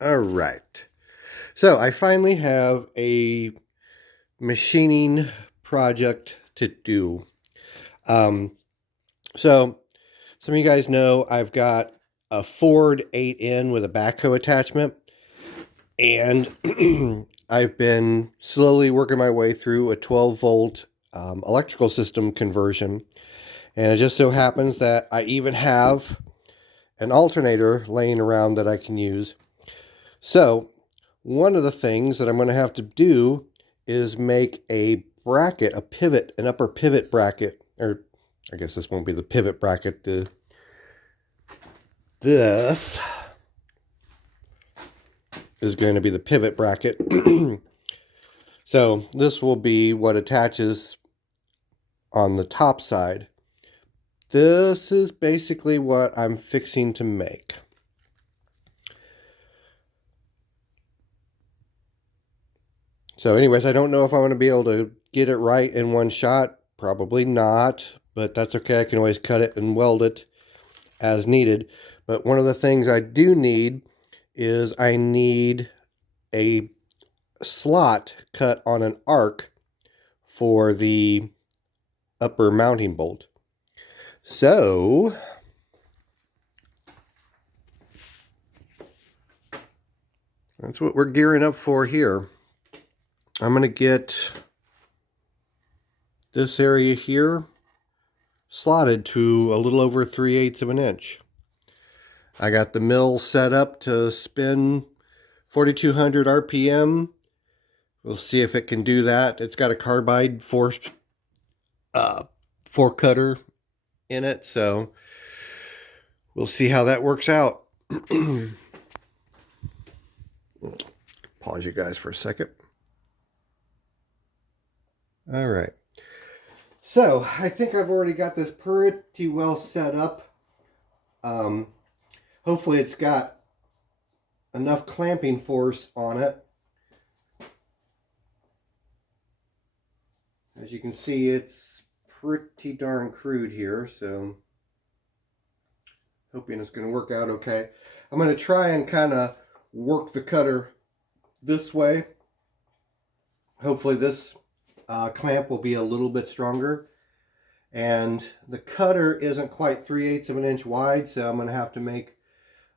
All right. So I finally have a machining project to do. Um, so some of you guys know I've got a Ford 8N with a backhoe attachment, and I've been slowly working my way through a 12-volt electrical system conversion. And it just so happens that I even have an alternator laying around that I can use. So one of the things that I'm going to have to do is make a bracket, a pivot, an upper pivot bracket, or I guess this won't be the pivot bracket. This is going to be the pivot bracket. So this will be what attaches on the top side. This is basically what I'm fixing to make. So anyways, I don't know if I'm going to be able to get it right in one shot. Probably not, but that's okay. I can always cut it and weld it as needed. But one of the things I do need is I need a slot cut on an arc for the upper mounting bolt. So that's what we're gearing up for here. I'm going to get this area here slotted to a little over 3/8 of an inch. I got the mill set up to spin 4,200 RPM. We'll see if it can do that. It's got a carbide fork cutter in it, so we'll see how that works out. Pause you guys for a second. All right. So I think I've already got this pretty well set up. Hopefully it's got enough clamping force on it. As you can see, it's pretty darn crude here, so hoping it's going to work out okay. I'm going to try and kind of work the cutter this way. Hopefully this clamp will be a little bit stronger. And the cutter isn't quite 3/8 of an inch wide, so I'm going to have to make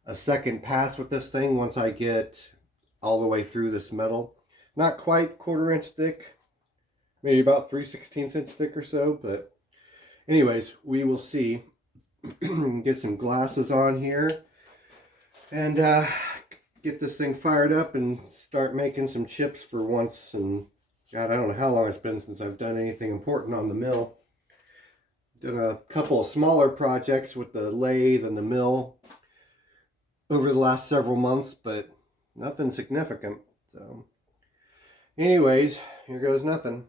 a second pass with this thing once I get all the way through this metal. Not quite 1/4 inch thick, maybe about 3/16 inch thick or so, but anyways, we will see. Get some glasses on here and get this thing fired up and start making some chips for once. And God, I don't know how long it's been since I've done anything important on the mill. Done a couple of smaller projects with the lathe and the mill over the last several months, but nothing significant. So anyways, here goes nothing.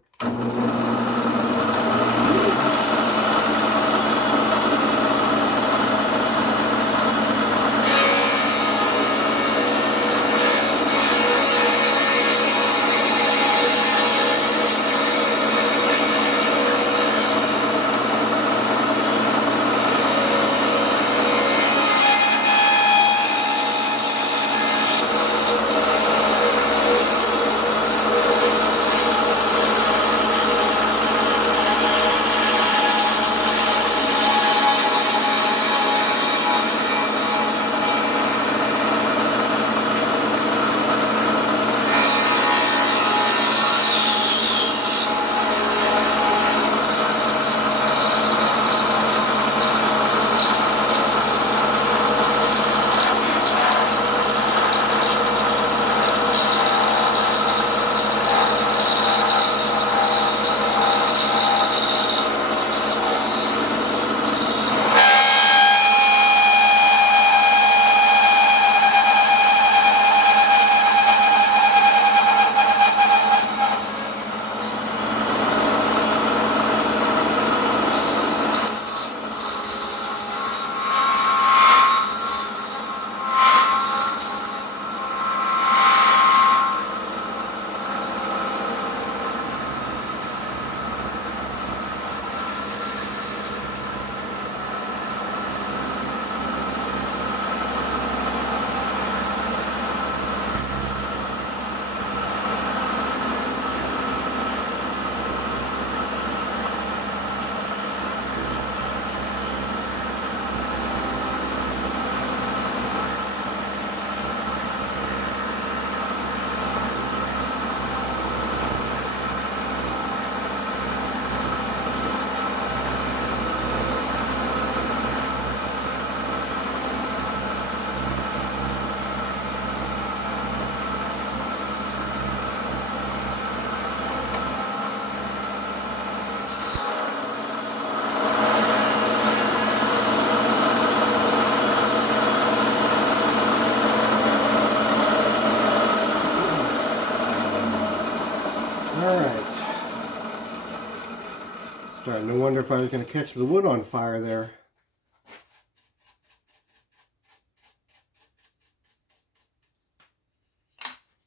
Sorry, no wonder if I was going to catch the wood on fire there.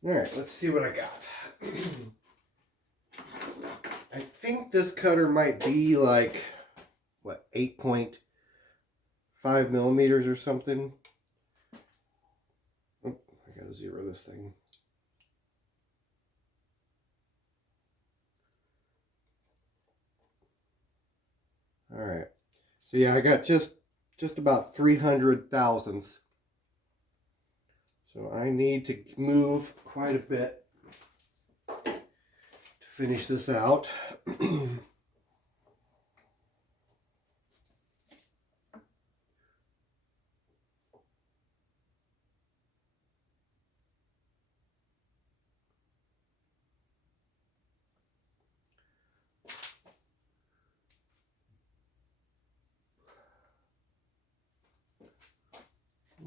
Alright, let's see what I got. I think this cutter might be like, what, 8.5 millimeters or something. Oh, I gotta zero this thing. Alright, so yeah, I got just about 300 thousandths. So I need to move quite a bit to finish this out.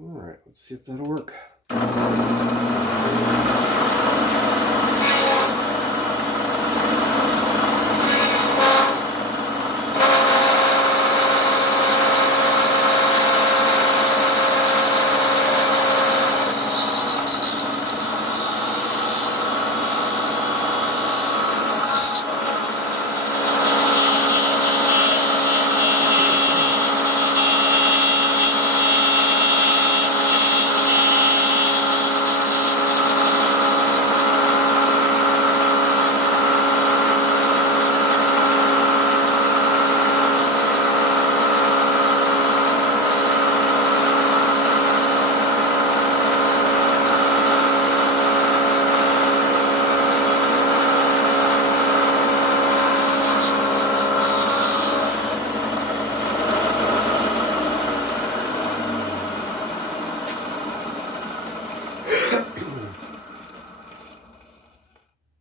Alright, let's see if that'll work.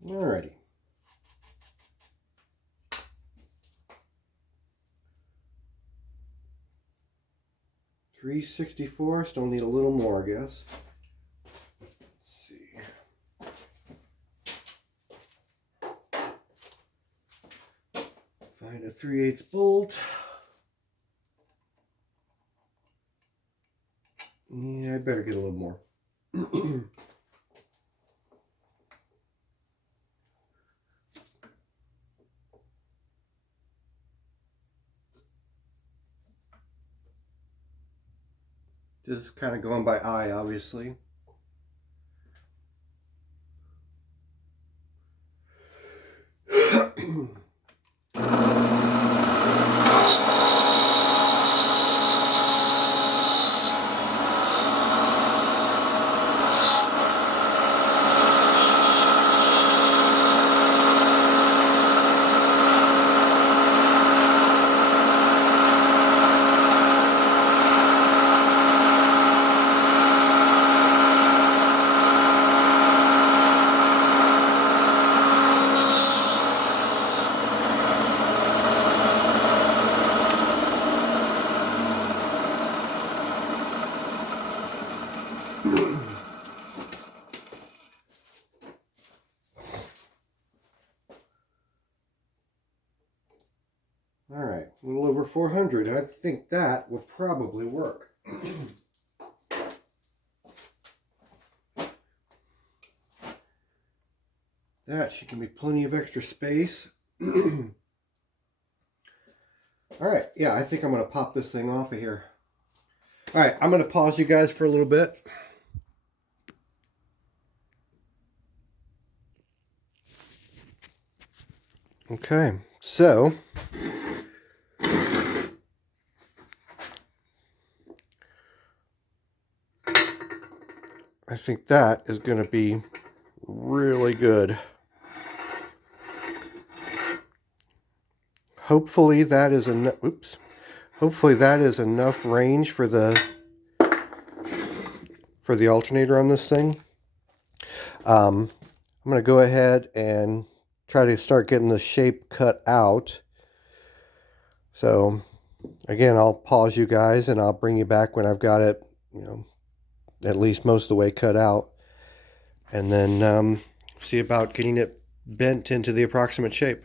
Alrighty. $364, still need a little more, I guess. Let's see. Find a 3/8 bolt. Yeah, I better get a little more. Just kind of going by eye, obviously. All right, a little over 400. I think that will probably work. That should give me plenty of extra space. All right, yeah, I think I'm going to pop this thing off of here. All right, I'm going to pause you guys for a little bit. Okay, so I think that is going to be really good. Hopefully that is enough. Oops. Hopefully that is enough range for the alternator on this thing. I'm going to go ahead and try to start getting the shape cut out. So again, I'll pause you guys and I'll bring you back when I've got it, at least most of the way cut out, and then see about getting it bent into the approximate shape.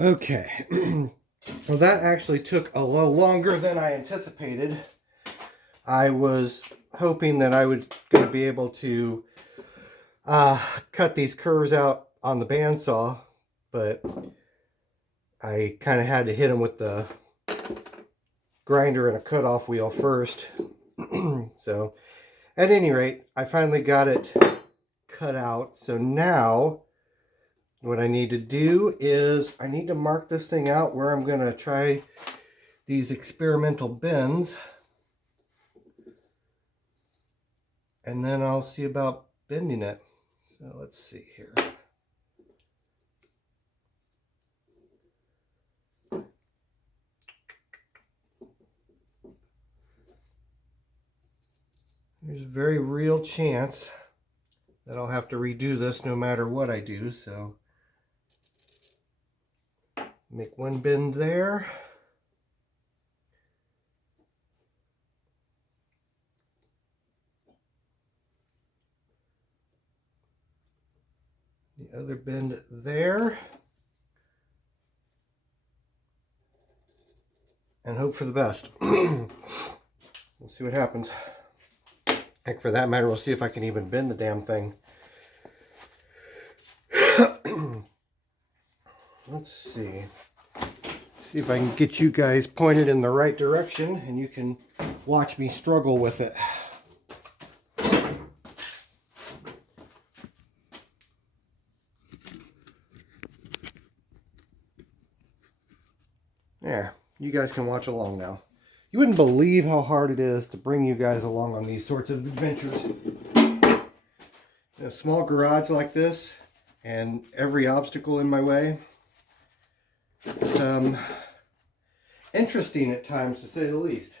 Okay. Well, that actually took a little longer than I anticipated. I was hoping that I was going to be able to cut these curves out on the bandsaw, but I kind of had to hit them with the grinder and a cutoff wheel first. So at any rate, I finally got it cut out. So now what I need to do is I need to mark this thing out where I'm going to try these experimental bends. And then I'll see about bending it. So let's see here. There's a very real chance that I'll have to redo this no matter what I do. So make one bend there. The other bend there. And hope for the best. We'll see what happens. Heck, for that matter, we'll see if I can even bend the damn thing. Let's see. See if I can get you guys pointed in the right direction and you can watch me struggle with it. There, you guys can watch along now. You wouldn't believe how hard it is to bring you guys along on these sorts of adventures. In a small garage like this, and every obstacle in my way. Interesting at times, to say the least.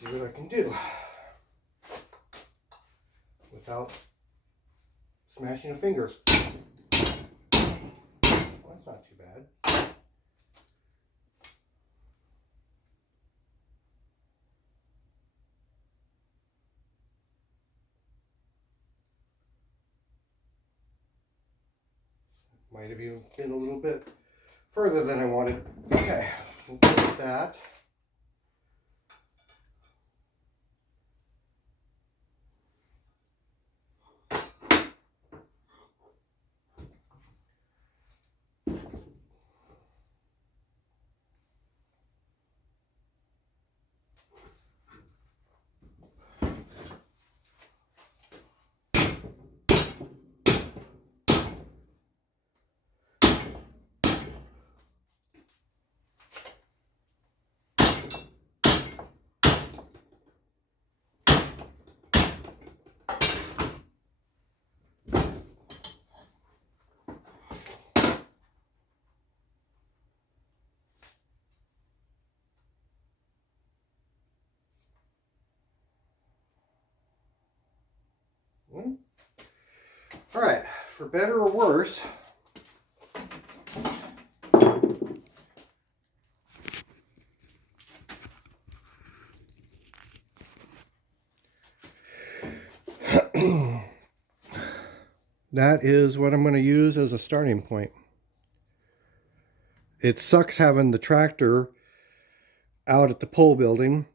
See what I can do without smashing a finger. Well, that's not too bad. Might have even been a little bit further than I wanted. Okay, we'll get that. All right, for better or worse, that is what I'm going to use as a starting point. It sucks having the tractor out at the pole building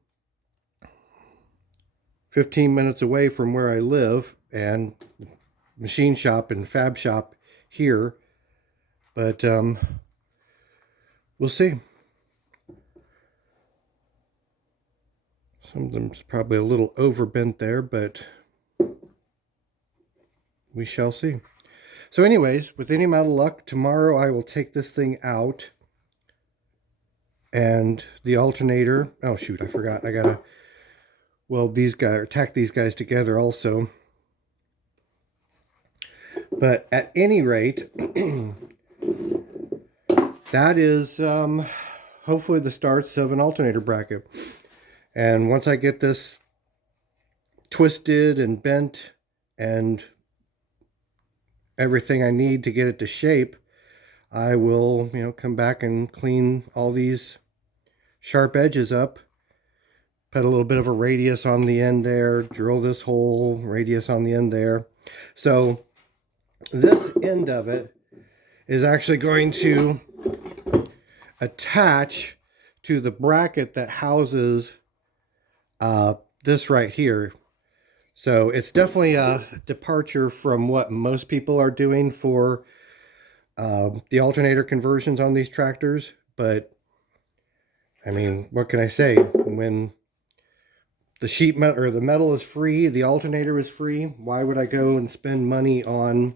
15 minutes away from where I live and machine shop and fab shop here, but we'll see. Some of them's probably a little overbent there, but we shall see. So anyways, with any amount of luck, tomorrow I will take this thing out and the alternator. Oh shoot, I forgot. I gotta weld these guys or tack these guys together also. But at any rate, that is hopefully the starts of an alternator bracket. And once I get this twisted and bent and everything I need to get it to shape, I will, come back and clean all these sharp edges up, put a little bit of a radius on the end there, drill this hole, radius on the end there. So this end of it is actually going to attach to the bracket that houses this right here. So it's definitely a departure from what most people are doing for the alternator conversions on these tractors. But I mean, what can I say? When the sheet metal or the metal is free, the alternator is free, why would I go and spend money on,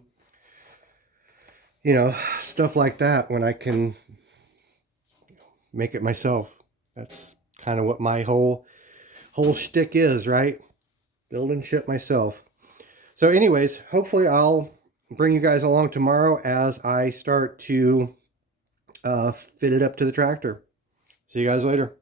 stuff like that when I can make it myself? That's kind of what my whole shtick is, right? Building shit myself. So anyways, hopefully I'll bring you guys along tomorrow as I start to fit it up to the tractor. See you guys later.